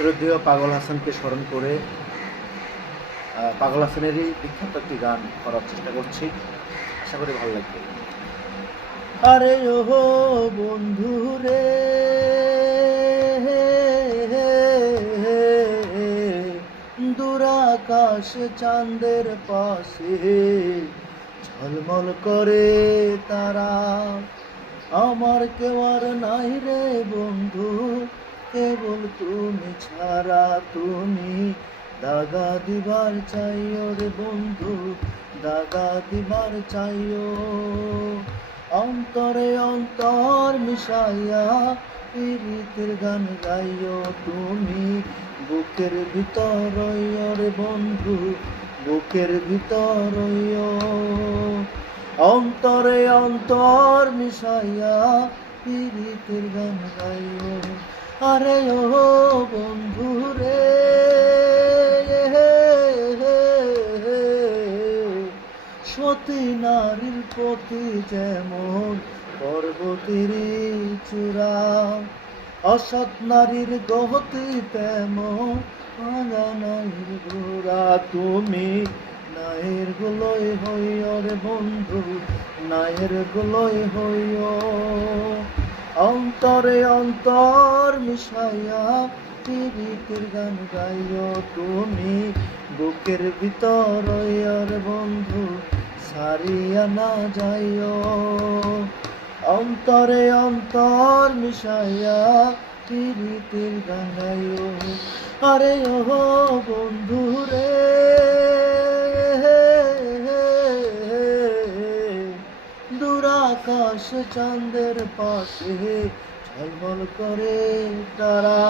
শ্রদ্ধেয় পাগল হাসানকে স্মরণ করে পাগল হাসানেরই বিখ্যাত একটি গান করার চেষ্টা করছি, আশা করি ভালো লাগবে। আরে ও বন্ধু রে, দূরাকাশ চাঁদের পাশে ঝলমল করে তারা, আমার কেউ আর নাই রে বন্ধু, কেবল তুমি ছাড়া। তুমি দাগা দিবার চাইও রে বন্ধু, দাগা দিবার চাইও। অন্তরে অন্তর মিশাইয়া প্রীতির গান গাইও তুমি, বুকের ভিতর রে বন্ধু, বুকের ভিতর। অন্তরে অন্তর মিশাইয়া প্রীতির গান গাইও। আরে ও বন্ধু রে, সতী নারীর প্রতি যেমন পর্বতের চূড়া, অসৎ নারীর গতি তেমন ভাঙা নারীর গোড়া। তুমি নায়ের গুলোই হইও রে বন্ধু, নায়ের গুলোই হইও। অন্তরে অন্তর মিশাইয়া প্রীতির গান গাইও তুমি, বুকের ভিতর রে বন্ধু, সারিয়া না যাইও। অন্তরে অন্তর মিশাইয়া প্রীতির গান গাইও। আরে ও বন্ধু রে, দূরাকাশ চাঁদের পাশে ঝলমল করে তারা,